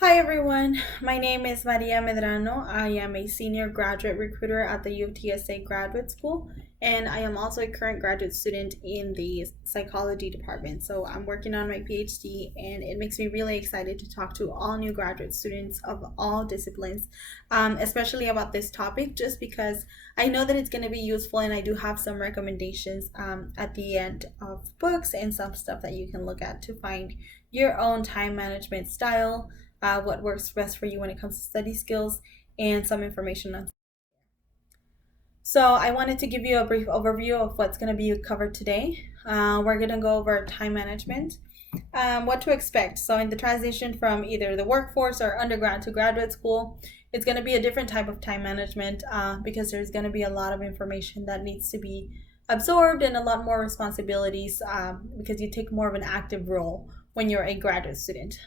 Hi everyone, my name is Maria Medrano. I am a senior graduate recruiter at the UTSA Graduate School, and I am also a current graduate student in the psychology department. So I'm working on my PhD, and it makes me really excited to talk to all new graduate students of all disciplines, especially about this topic, just because I know that it's going to be useful, and I do have some recommendations at the end of books and some stuff that you can look at to find your own time management style, what works best for you when it comes to study skills, and some information on. So, I wanted to give you a brief overview of what's going to be covered today. We're going to go over time management, what to expect. So, in the transition from either the workforce or undergrad to graduate school, it's going to be a different type of time management because there's going to be a lot of information that needs to be absorbed and a lot more responsibilities because you take more of an active role when you're a graduate student.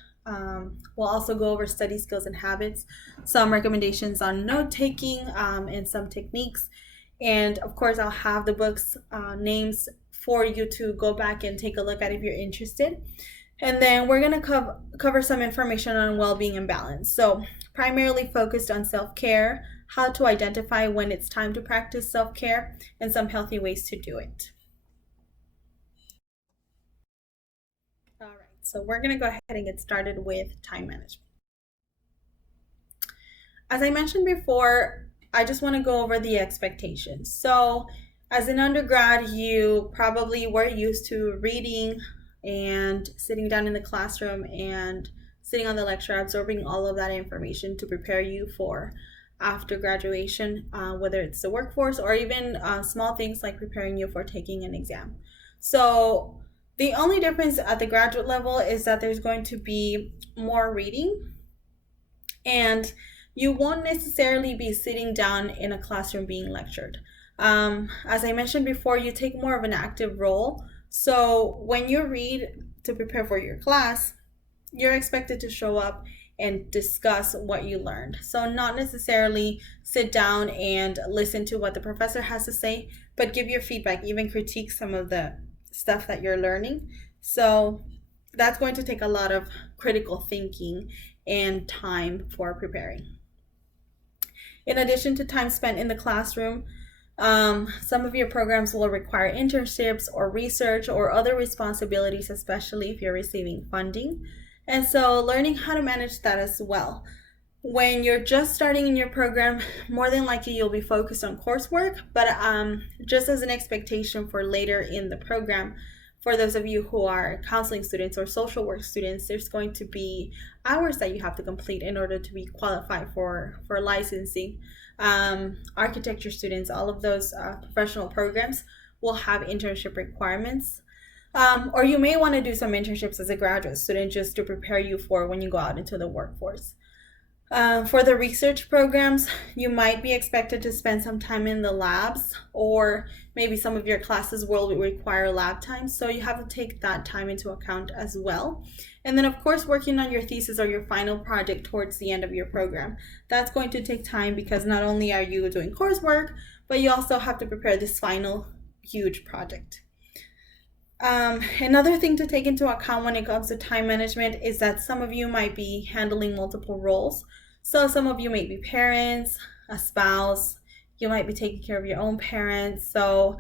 We'll also go over study skills and habits, some recommendations on note taking, and some techniques. And of course, I'll have the books names for you to go back and take a look at if you're interested. And then we're going to cover some information on well-being and balance. So, primarily focused on self-care, how to identify when it's time to practice self-care, and some healthy ways to do it. All right, so we're going to go ahead and get started with time management. As I mentioned before, I just want to go over the expectations. So, as an undergrad, you probably were used to reading and sitting down in the classroom and sitting on the lecture, absorbing all of that information to prepare you for after graduation, whether it's the workforce or even small things like preparing you for taking an exam. So, the only difference at the graduate level is that there's going to be more reading, and you won't necessarily be sitting down in a classroom being lectured. As I mentioned before, you take more of an active role. So when you read to prepare for your class, you're expected to show up and discuss what you learned. So, not necessarily sit down and listen to what the professor has to say, but give your feedback, even critique some of the stuff that you're learning. So, that's going to take a lot of critical thinking and time for preparing. In addition to time spent in the classroom, some of your programs will require internships or research or other responsibilities, especially if you're receiving funding. And so, learning how to manage that as well. When you're just starting in your program, more than likely you'll be focused on coursework, but just as an expectation for later in the program, for those of you who are counseling students or social work students, there's going to be hours that you have to complete in order to be qualified for licensing. Architecture students, all of those professional programs will have internship requirements. Or you may want to do some internships as a graduate student just to prepare you for when you go out into the workforce. For the research programs, you might be expected to spend some time in the labs, or maybe some of your classes will require lab time, so you have to take that time into account as well. And then, of course, working on your thesis or your final project towards the end of your program. That's going to take time because not only are you doing coursework, but you also have to prepare this final huge project. Another thing to take into account when it comes to time management is that some of you might be handling multiple roles. So some of you may be parents, a spouse, you might be taking care of your own parents. So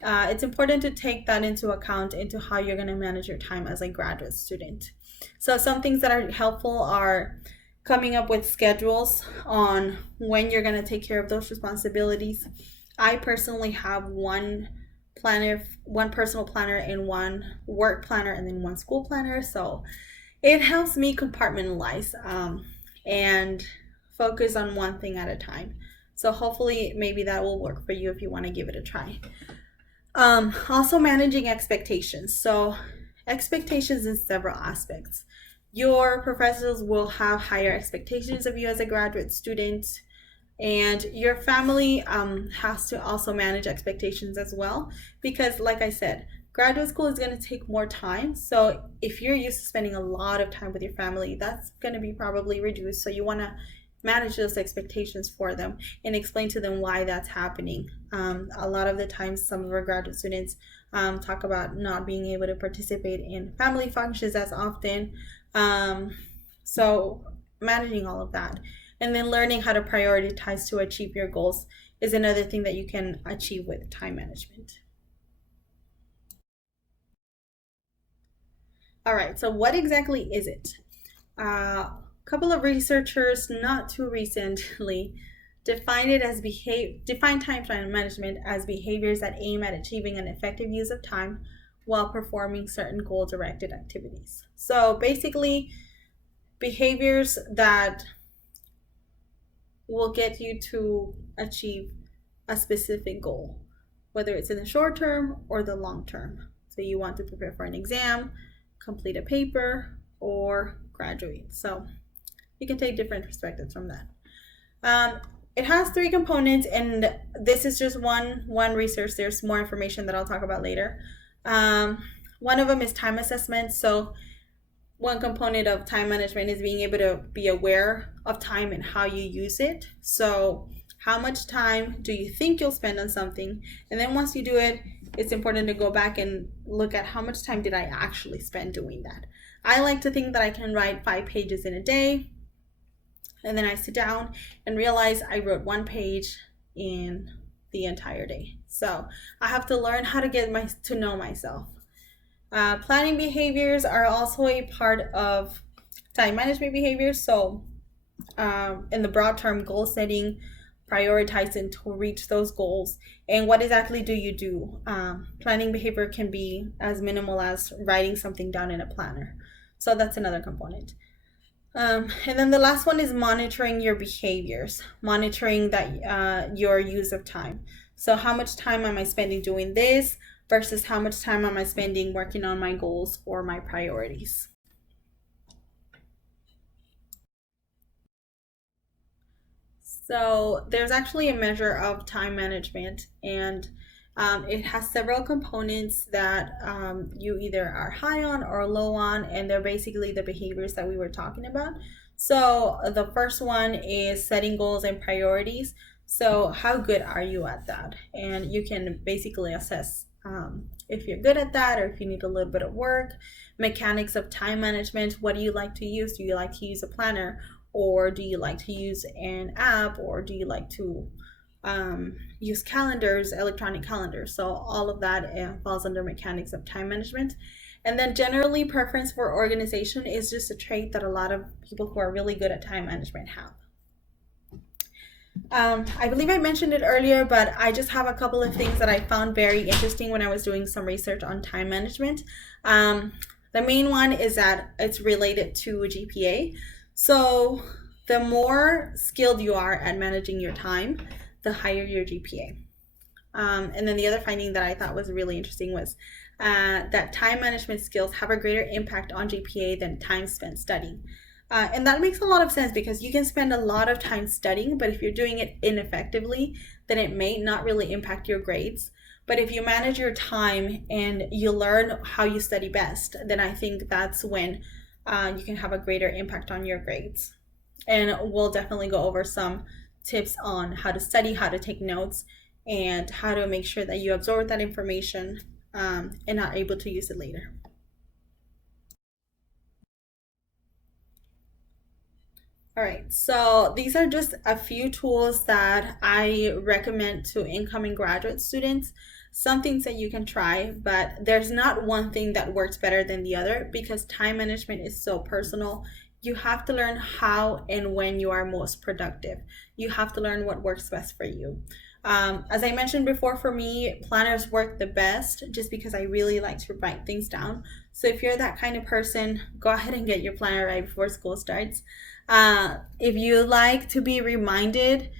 it's important to take that into account into how you're going to manage your time as a graduate student. So some things that are helpful are coming up with schedules on when you're going to take care of those responsibilities. I personally have one personal planner and one work planner and then one school planner. So it helps me compartmentalize and focus on one thing at a time. So hopefully maybe that will work for you if you want to give it a try. Also managing expectations. So expectations in several aspects. Your professors will have higher expectations of you as a graduate student, and your family has to also manage expectations as well, because like I said, graduate school is going to take more time. So if you're used to spending a lot of time with your family, that's going to be probably reduced. So you want to manage those expectations for them and explain to them why that's happening. A lot of the times, some of our graduate students talk about not being able to participate in family functions as often. So managing all of that. And then learning how to prioritize to achieve your goals is another thing that you can achieve with time management. All right, so what exactly is it? A couple of researchers not too recently define time management as behaviors that aim at achieving an effective use of time while performing certain goal-directed activities. So basically, behaviors that will get you to achieve a specific goal, whether it's in the short term or the long term. So you want to prepare for an exam, complete a paper, or graduate. So you can take different perspectives from that. It has three components, and this is just one research. There's more information that I'll talk about later. One of them is time assessment. So one component of time management is being able to be aware of time and how you use it. So how much time do you think you'll spend on something? And then once you do it, it's important to go back and look at how much time did I actually spend doing that. I like to think that I can write 5 pages in a day, and then I sit down and realize I wrote 1 page in the entire day. So I have to learn how to to know myself. Planning behaviors are also a part of time management behaviors. So in the broad term, goal setting, prioritizing to reach those goals, and what exactly do you do? Planning behavior can be as minimal as writing something down in a planner. So that's another component. And then the last one is monitoring your behaviors, monitoring that your use of time. So how much time am I spending doing this versus how much time am I spending working on my goals or my priorities? So there's actually a measure of time management, and it has several components that you either are high on or low on, and they're basically the behaviors that we were talking about. So the first one is setting goals and priorities. So how good are you at that? And you can basically assess if you're good at that or if you need a little bit of work. Mechanics of time management. What do you like to use? Do you like to use a planner, or do you like to use an app, or do you like to use calendars, electronic calendars? So all of that falls under mechanics of time management. And then generally, preference for organization is just a trait that a lot of people who are really good at time management have. I believe I mentioned it earlier, but I just have a couple of things that I found very interesting when I was doing some research on time management. The main one is that it's related to GPA. So the more skilled you are at managing your time, the higher your GPA. And then the other finding that I thought was really interesting was that time management skills have a greater impact on GPA than time spent studying. And that makes a lot of sense, because you can spend a lot of time studying, but if you're doing it ineffectively, then it may not really impact your grades. But if you manage your time and you learn how you study best, then I think that's when you can have a greater impact on your grades. And we'll definitely go over some tips on how to study, how to take notes, and how to make sure that you absorb that information and are able to use it later. All right, so these are just a few tools that I recommend to incoming graduate students. Some things that you can try, but there's not one thing that works better than the other, because time management is so personal. You have to learn how and when you are most productive. You have to learn what works best for you. As I mentioned before, for me, planners work the best just because I really like to write things down. So if you're that kind of person, go ahead and get your planner right before school starts. If you like to be reminded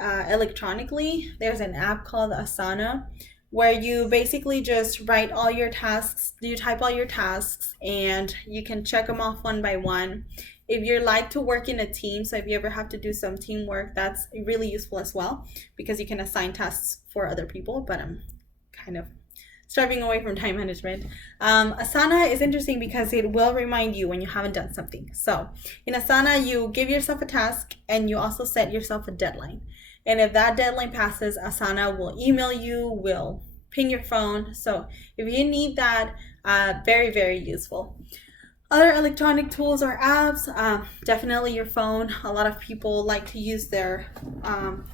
electronically, there's an app called Asana, where you basically just write all your tasks, you type all your tasks, and you can check them off one by one. If you like to work in a team, so if you ever have to do some teamwork, that's really useful as well, because you can assign tasks for other people, but I'm kind of striving away from time management. Asana is interesting because it will remind you when you haven't done something. So in Asana, you give yourself a task and you also set yourself a deadline. And if that deadline passes, Asana will email you, will ping your phone. So if you need that, very, very useful. Other electronic tools or apps, definitely your phone. A lot of people like to use their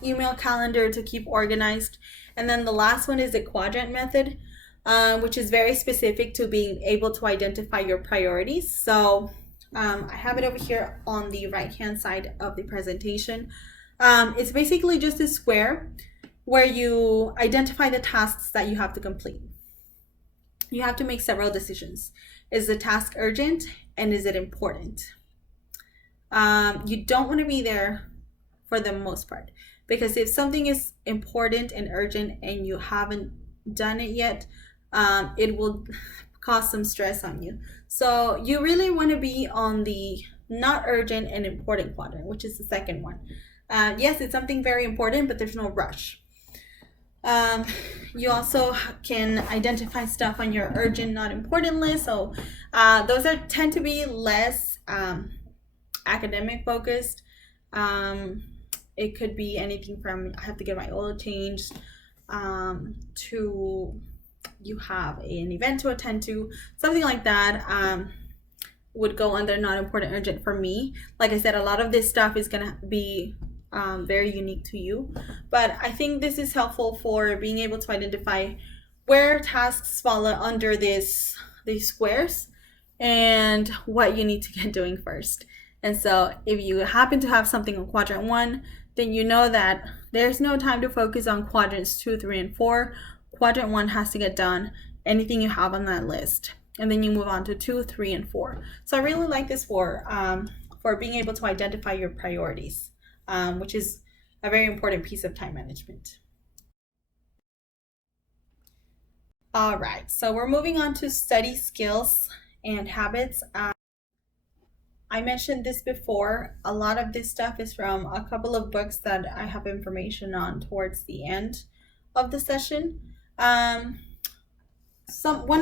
email calendar to keep organized. And then the last one is the quadrant method, which is very specific to being able to identify your priorities. So I have it over here on the right hand side of the presentation. It's basically just a square where you identify the tasks that you have to complete. You have to make several decisions. Is the task urgent and is it important? You don't want to be there for the most part, because if something is important and urgent and you haven't done it yet, it will cause some stress on you. So you really want to be on the not urgent and important quadrant, which is the second one. Yes, it's something very important, but there's no rush. You also can identify stuff on your urgent, not important list. So those tend to be less academic focused. It could be anything from I have to get my oil changed to you have an event to attend to, something like that. Would go under not important urgent for me. Like I said, a lot of this stuff is gonna be very unique to you, but I think this is helpful for being able to identify where tasks fall under these squares and what you need to get doing first. And so if you happen to have something on quadrant 1, then you know that there's no time to focus on quadrants 2, 3, and 4. Quadrant 1 has to get done, anything you have on that list, and then you move on to 2, 3, and 4. So I really like this for being able to identify your priorities, which is a very important piece of time management. All right, so we're moving on to study skills and habits. I mentioned this before. A lot of this stuff is from a couple of books that I have information on towards the end of the session. One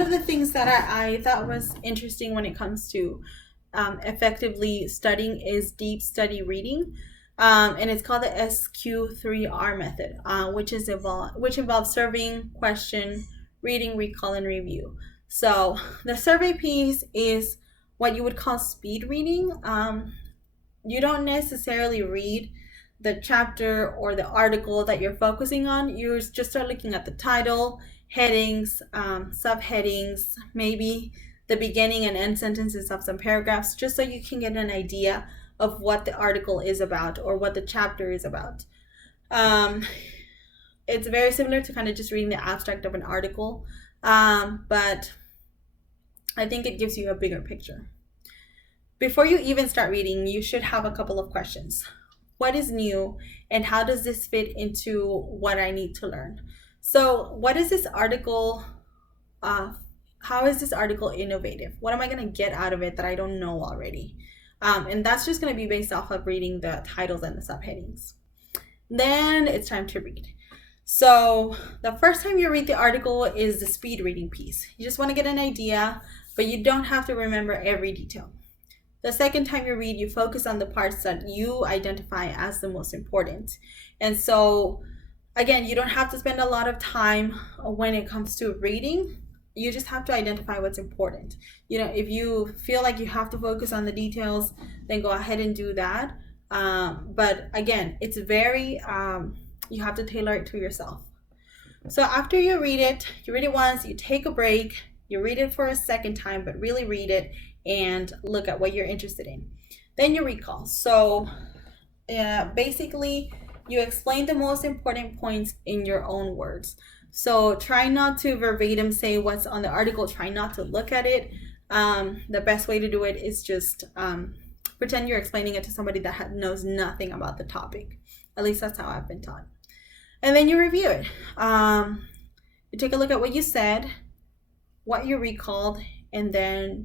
of the things that I thought was interesting when it comes to effectively studying is deep study reading. And it's called the SQ3R method, which involves surveying, question, reading, recall, and review. So the survey piece is what you would call speed reading. You don't necessarily read the chapter or the article that you're focusing on. You just start looking at the title, headings, subheadings, maybe the beginning and end sentences of some paragraphs, just so you can get an idea of what the article is about or what the chapter is about. It's very similar to kind of just reading the abstract of an article, but I think it gives you a bigger picture. Before you even start reading, you should have a couple of questions. What is new, and how does this fit into what I need to learn? So what is this article, how is this article innovative? What am I going to get out of it that I don't know already? And that's just going to be based off of reading the titles and the subheadings. Then it's time to read. So the first time you read the article is the speed reading piece. You just want to get an idea, but you don't have to remember every detail. The second time you read, you focus on the parts that you identify as the most important. And so, again, you don't have to spend a lot of time when it comes to reading. You just have to identify what's important. You know, if you feel like you have to focus on the details, then go ahead and do that. But again, it's very, you have to tailor it to yourself. So after you read it once, you take a break, you read it for a second time, but really read it and look at what you're interested in. Then you recall. So basically, you explain the most important points in your own words. So try not to verbatim say what's on the article. Try not to look at it. The best way to do it is just pretend you're explaining it to somebody that knows nothing about the topic. At least that's how I've been taught. And then you review it. You take a look at what you said, what you recalled, and then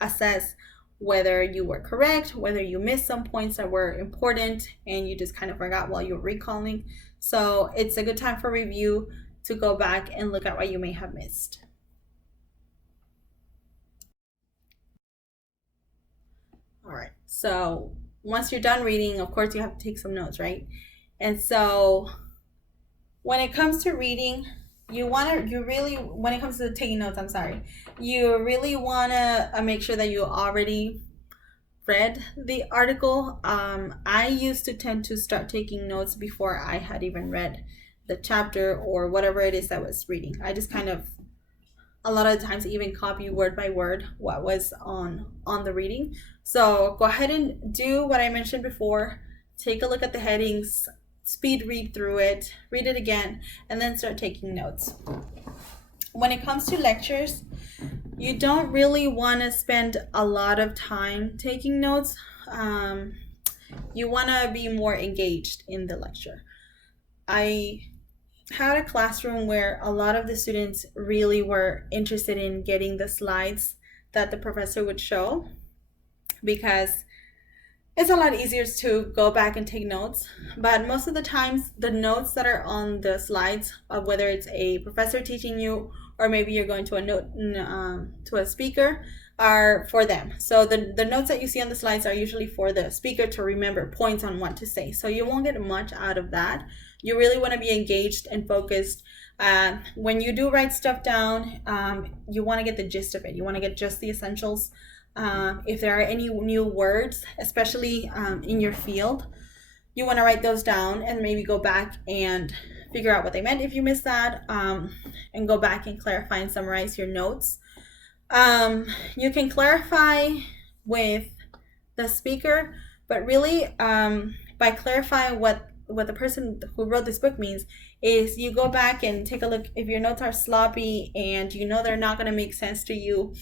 assess whether you were correct, whether you missed some points that were important and you just kind of forgot while you were recalling. So it's a good time for review to go back and look at what you may have missed. All right, so once you're done reading, of course you have to take some notes, right? And so when it comes to reading, you really, when it comes to taking notes, I'm sorry, you really want to make sure that you already read the article. I used to tend to start taking notes before I had even read the chapter or whatever it is that I was reading. I just kind of, a lot of the times, even copy word by word what was on the reading. So go ahead and do what I mentioned before. Take a look at the headings, speed read through it, read it again, and then start taking notes. When it comes to lectures, you don't really want to spend a lot of time taking notes. You want to be more engaged in the lecture. I had a classroom where a lot of the students really were interested in getting the slides that the professor would show, because it's a lot easier to go back and take notes. But most of the times, the notes that are on the slides, whether it's a professor teaching you or maybe you're going to a speaker, are for them. So the notes that you see on the slides are usually for the speaker to remember points on what to say. So you won't get much out of that. You really want to be engaged and focused. When you do write stuff down, you want to get the gist of it. You want to get just the essentials. If there are any new words, especially in your field, you want to write those down and maybe go back and figure out what they meant if you missed that, and go back and clarify and summarize your notes. You can clarify with the speaker, but really, by clarifying what the person who wrote this book means, is you go back and take a look. If your notes are sloppy and you know they're not going to make sense to you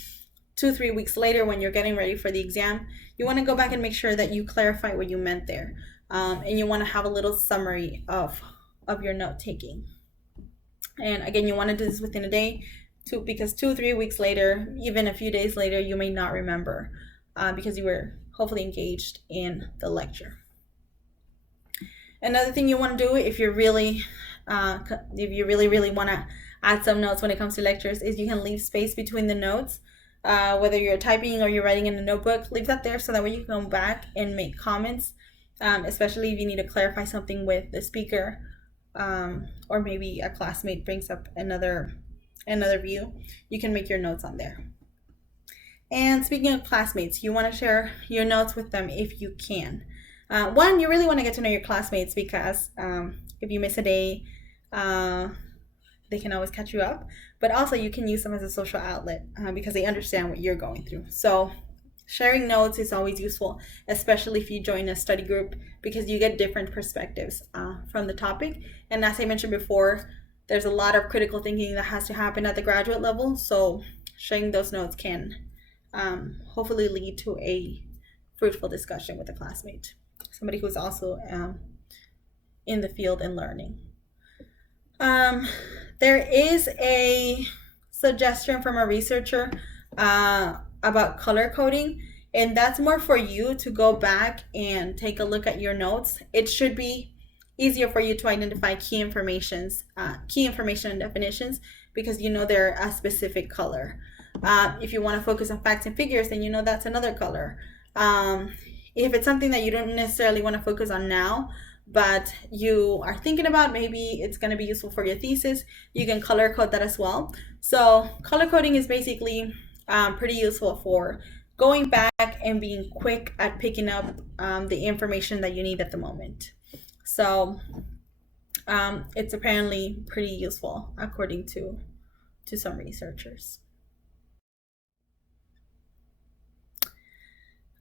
2-3 weeks later when you're getting ready for the exam, you want to go back and make sure that you clarify what you meant there, and you want to have a little summary of your note taking. And again, you want to do this within a day, because 2-3 weeks later, even a few days later, you may not remember, because you were hopefully engaged in the lecture. Another thing you want to do if you really want to add some notes when it comes to lectures, is you can leave space between the notes. Whether you're typing or you're writing in a notebook, leave that there so that way you can go back and make comments, especially if you need to clarify something with the speaker, or maybe a classmate brings up another view. You can make your notes on there. And speaking of classmates, you want to share your notes with them if you can. One, you really want to get to know your classmates, because if you miss a day, they can always catch you up. But also, you can use them as a social outlet, because they understand what you're going through. So sharing notes is always useful, especially if you join a study group, because you get different perspectives from the topic. And as I mentioned before, there's a lot of critical thinking that has to happen at the graduate level. So sharing those notes can hopefully lead to a fruitful discussion with a classmate, somebody who's also in the field and learning. There is a suggestion from a researcher about color coding, and that's more for you to go back and take a look at your notes. It should be easier for you to identify key information and definitions, because you know they're a specific color. If you want to focus on facts and figures, then you know that's another color. If it's something that you don't necessarily want to focus on now, but you are thinking about, maybe it's going to be useful for your thesis, you can color code that as well. So color coding is basically pretty useful for going back and being quick at picking up the information that you need at the moment. So it's apparently pretty useful, according to some researchers.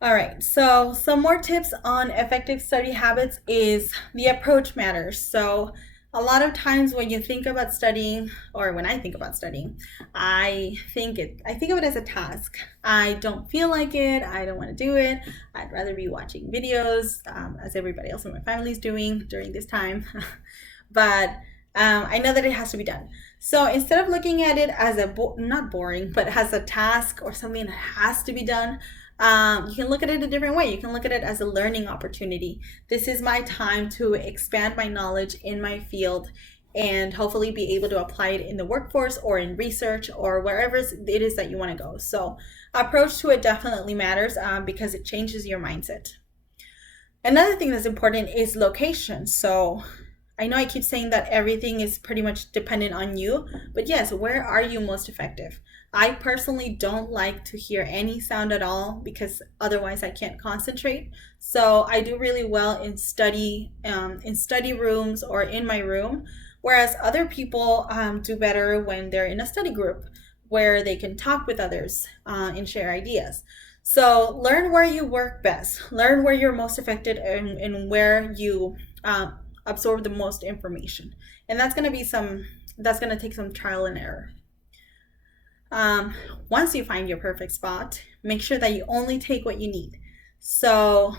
All right, so some more tips on effective study habits is the approach matters. So a lot of times when you think about studying, or when I think about studying, I think of it as a task. I don't feel like it. I don't want to do it. I'd rather be watching videos, as everybody else in my family is doing during this time. But I know that it has to be done. So instead of looking at it as not boring, but as a task or something that has to be done, you can look at it a different way. You can look at it as a learning opportunity. This is my time to expand my knowledge in my field and hopefully be able to apply it in the workforce or in research or wherever it is that you want to go. So approach to it definitely matters, because it changes your mindset. Another thing that's important is location. So I know I keep saying that everything is pretty much dependent on you, but yes, where are you most effective? I personally don't like to hear any sound at all because otherwise I can't concentrate. So I do really well in study rooms or in my room, whereas other people do better when they're in a study group where they can talk with others and share ideas. So learn where you work best, learn where you're most effective, and where you absorb the most information. And that's going to take some trial and error. Um, Once you find your perfect spot, make sure that you only take what you need. So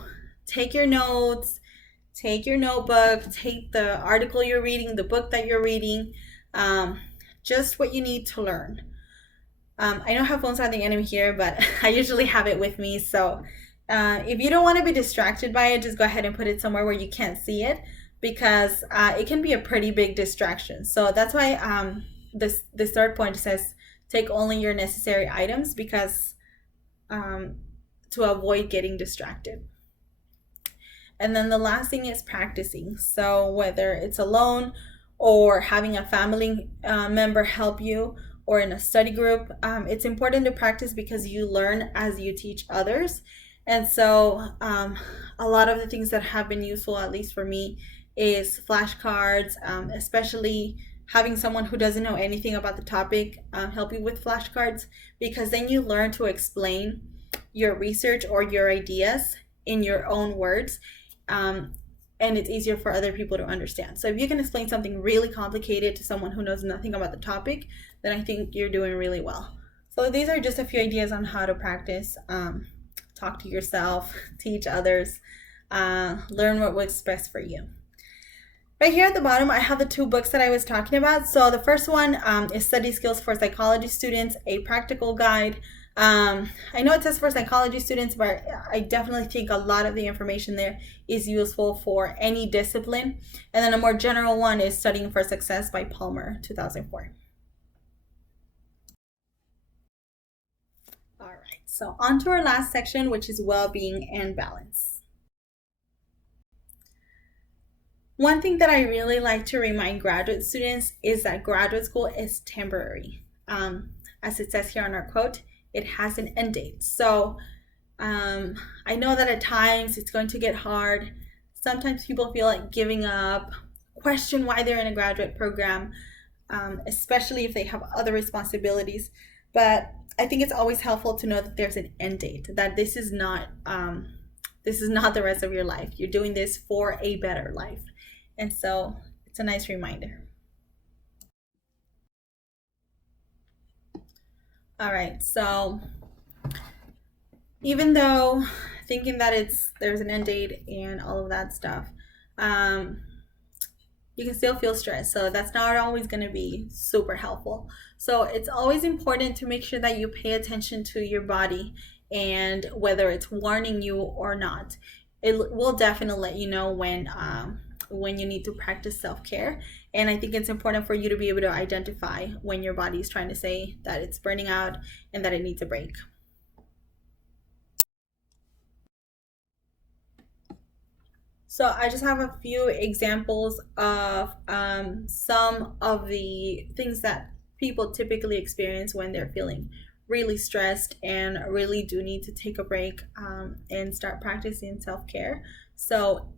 take your notes, take your notebook, take the article you're reading, the book that you're reading, um, just what you need to learn. I don't have phones are the enemy here, but I usually have it with me. So if you don't want to be distracted by it, just go ahead and put it somewhere where you can't see it because it can be a pretty big distraction. So that's why this third point says take only your necessary items because to avoid getting distracted. And then the last thing is practicing. So whether it's alone or having a family member help you or in a study group, it's important to practice because you learn as you teach others. And so a lot of the things that have been useful, at least for me, is flashcards, especially having someone who doesn't know anything about the topic help you with flashcards because then you learn to explain your research or your ideas in your own words, and it's easier for other people to understand. So if you can explain something really complicated to someone who knows nothing about the topic, then I think you're doing really well. So these are just a few ideas on how to practice. Talk to yourself, teach others, learn what works best for you. Right here at the bottom, I have the two books that I was talking about. So the first one is Study Skills for Psychology Students, a practical guide. I know it says for psychology students, but I definitely think a lot of the information there is useful for any discipline. And then a more general one is Studying for Success by Palmer, 2004. All right, so on to our last section, which is well-being and balance. One thing that I really like to remind graduate students is that graduate school is temporary. As it says here on our quote, it has an end date. So I know that at times it's going to get hard. Sometimes people feel like giving up, question why they're in a graduate program, especially if they have other responsibilities. But I think it's always helpful to know that there's an end date, that this is not the rest of your life. You're doing this for a better life. And so it's a nice reminder. All right, so even though thinking that there's an end date and all of that stuff, you can still feel stressed. So that's not always going to be super helpful. So it's always important to make sure that you pay attention to your body and whether it's warning you or not. It will definitely let you know when you need to practice self-care. And I think it's important for you to be able to identify when your body is trying to say that it's burning out and that it needs a break. So I just have a few examples of some of the things that people typically experience when they're feeling really stressed and really do need to take a break and start practicing self-care. So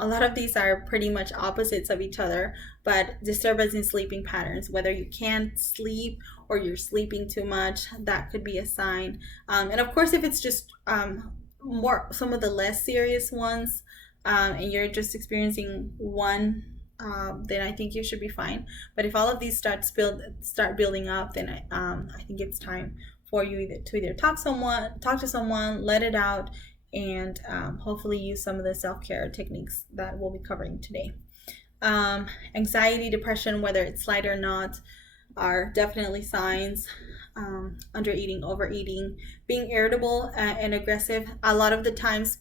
a lot of these are pretty much opposites of each other, but disturbance in sleeping patterns, whether you can't sleep or you're sleeping too much, that could be a sign. And of course, if it's just some of the less serious ones, and you're just experiencing one, then I think you should be fine. But if all of these start building up, then I think it's time for you to either talk to someone, let it out, and hopefully use some of the self-care techniques that we'll be covering today. Anxiety, depression, whether it's slight or not, are definitely signs. Under eating, overeating, being irritable and aggressive. A lot of the times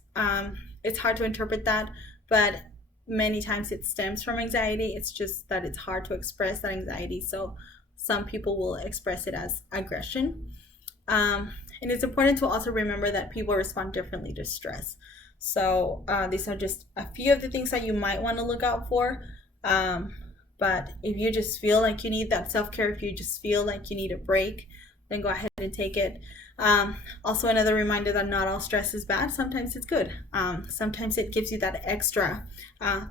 it's hard to interpret that, but many times it stems from anxiety. It's just that it's hard to express that anxiety. So some people will express it as aggression. And it's important to also remember that people respond differently to stress. So these are just a few of the things that you might want to look out for. Um, but if you just feel like you need that self care, if you just feel like you need a break, then go ahead and take it. Also, another reminder that not all stress is bad. Sometimes it's good. Sometimes it gives you that extra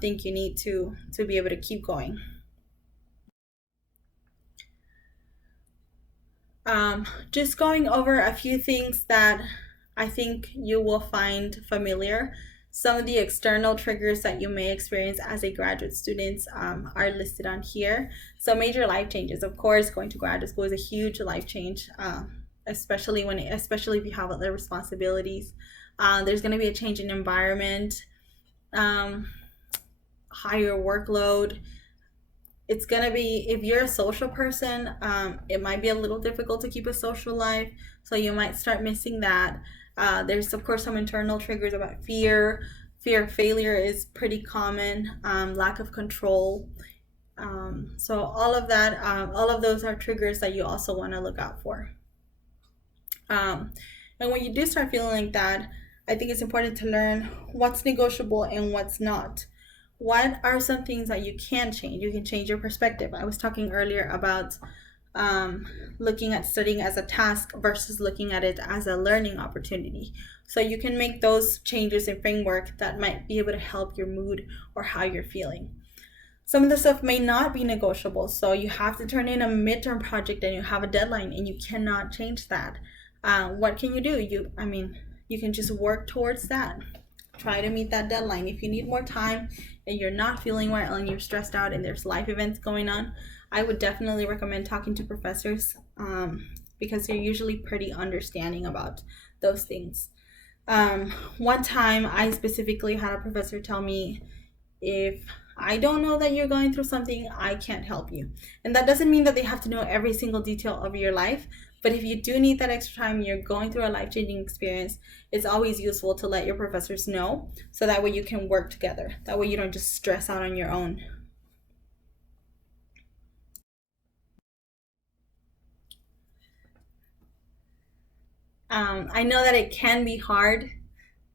thing you need to be able to keep going. Just going over a few things that I think you will find familiar. Some of the external triggers that you may experience as a graduate student are listed on here. So major life changes, of course, going to graduate school is a huge life change, especially if you have other responsibilities. There's going to be a change in environment, um, higher workload. It's gonna be, if you're a social person, it might be a little difficult to keep a social life, so you might start missing that. There's of course some internal triggers about fear of failure is pretty common, lack of control. So all of that, all of those are triggers that you also want to look out for. um, and when you do start feeling like that, I think it's important to learn what's negotiable and what's not. What are some things that you can change? You can change your perspective. I was talking earlier about um, looking at studying as a task versus looking at it as a learning opportunity. So you can make those changes in framework that might be able to help your mood or how you're feeling. Some of the stuff may not be negotiable, so you have to turn in a midterm project and you have a deadline and you cannot change that. What can you do? You can just work towards that. Try to meet that deadline. If you need more time and you're not feeling well and you're stressed out and there's life events going on, I would definitely recommend talking to professors, because they're usually pretty understanding about those things. One time, I specifically had a professor tell me, if I don't know that you're going through something, I can't help you. And that doesn't mean that they have to know every single detail of your life. But if you do need that extra time, you're going through a life changing experience, it's always useful to let your professors know so that way you can work together. That way you don't just stress out on your own. I know that it can be hard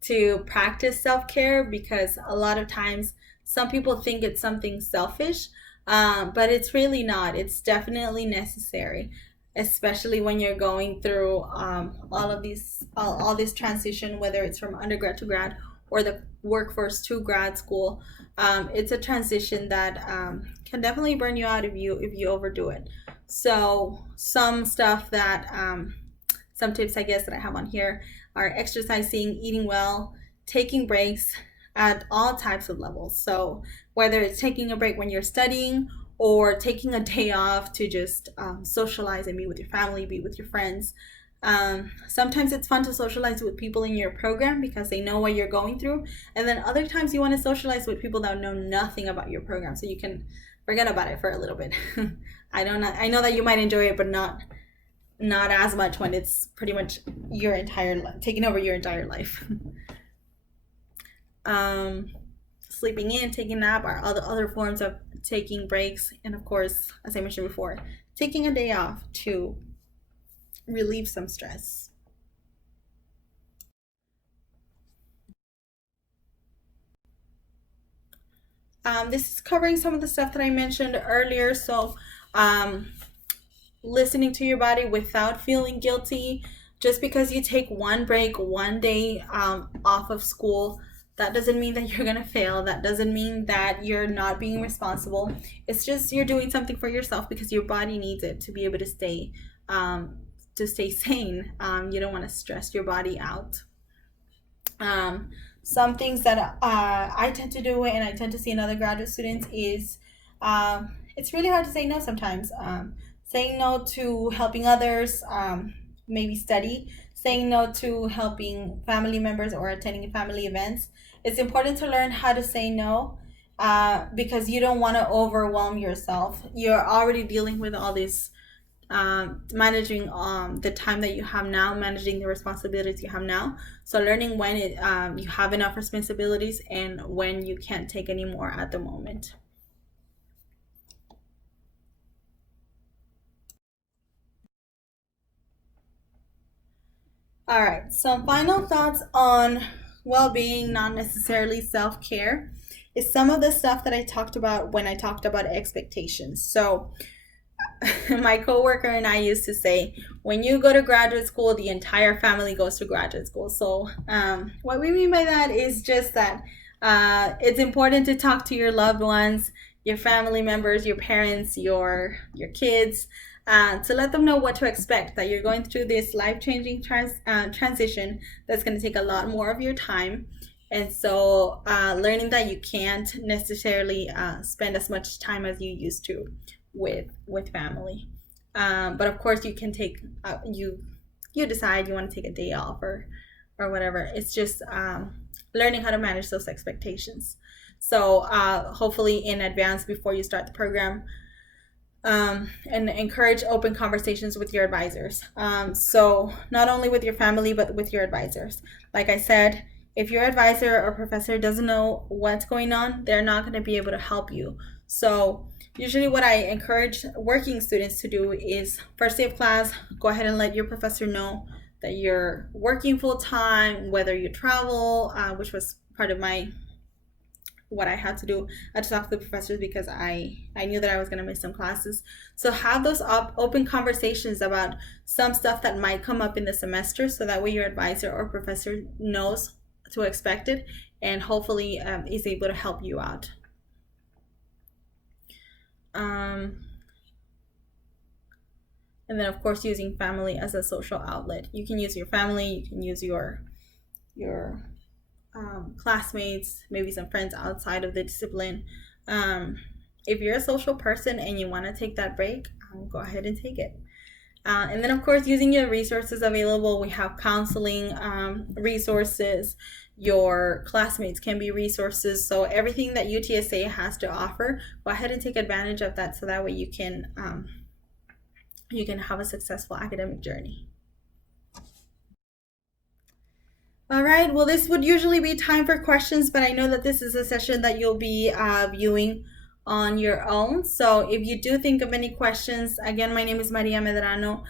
to practice self care because a lot of times some people think it's something selfish, but it's really not. It's definitely necessary, especially when you're going through all this transition, whether it's from undergrad to grad or the workforce to grad school. It's a transition that can definitely burn you out if you overdo it. So some tips I guess that I have on here are exercising, eating well, taking breaks at all types of levels. So whether it's taking a break when you're studying or taking a day off to just socialize and be with your family, be with your friends. Sometimes it's fun to socialize with people in your program because they know what you're going through. And then other times you want to socialize with people that know nothing about your program so you can forget about it for a little bit. I know that you might enjoy it, but not as much when it's pretty much your entire life, taking over your entire life. um, Sleeping in, taking a nap are other forms of taking breaks, and of course, as I mentioned before, taking a day off to relieve some stress. This is covering some of the stuff that I mentioned earlier. So, um, listening to your body without feeling guilty. Just because you take one break, one day off of school, that doesn't mean that you're gonna fail. That doesn't mean that you're not being responsible. It's just you're doing something for yourself because your body needs it to be able um, to stay sane. You don't want to stress your body out. Um, some things that I tend to do and I tend to see in other graduate students is it's really hard to say no sometimes. Saying no to helping others, maybe study, saying no to helping family members or attending family events. It's important to learn how to say no, because you don't want to overwhelm yourself. You're already dealing with all this, managing the time that you have now, managing the responsibilities you have now. So learning when you have enough responsibilities and when you can't take any more at the moment. All right, some final thoughts on well being, not necessarily self care. is some of the stuff that I talked about when I talked about expectations. So my coworker and I used to say, when you go to graduate school, the entire family goes to graduate school. So, what we mean by that is just that it's important to talk to your loved ones, your family members, your parents, your kids, to let them know what to expect. That you're going through this life-changing transition that's going to take a lot more of your time. And so, learning that you can't necessarily spend as much time as you used to with family. But of course, you can take you decide you want to take a day off or whatever. It's just learning how to manage those expectations. So hopefully in advance before you start the program, and encourage open conversations with your advisors. So not only with your family, but with your advisors. Like I said, if your advisor or professor doesn't know what's going on, they're not going to be able to help you. So usually what I encourage working students to do is first day of class, go ahead and let your professor know that you're working full time, whether you travel, which was part of what I had to do. I had to talk to the professors because I knew that I was going to miss some classes. So have those open conversations about some stuff that might come up in the semester, so that way your advisor or professor knows to expect it and hopefully is able to help you out. And then of course using family as a social outlet. You can use your family, you can use your classmates, maybe some friends outside of the discipline. If you're a social person and you want to take that break, go ahead and take it. And then of course using your resources available. We have counseling resources. Your classmates can be resources. So everything that UTSA has to offer, go ahead and take advantage of that, so that way you can have a successful academic journey. All right, well, this would usually be time for questions, but I know that this is a session that you'll be viewing on your own. So if you do think of any questions, again, my name is Maria Medrano.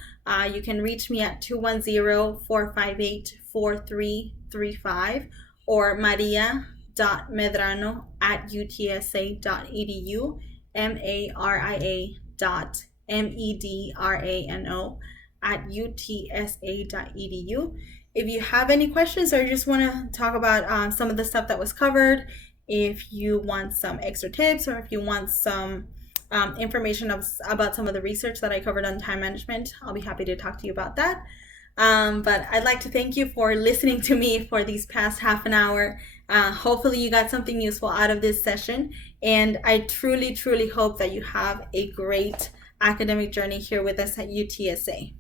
You can reach me at 210-458-4335 or maria.medrano@utsa.edu, maria.medrano@utsa.edu. If you have any questions or you just want to talk about some of the stuff that was covered, if you want some extra tips, or if you want some information about some of the research that I covered on time management, I'll be happy to talk to you about that. But I'd like to thank you for listening to me for these past half an hour. Hopefully you got something useful out of this session, and I truly, truly hope that you have a great academic journey here with us at UTSA.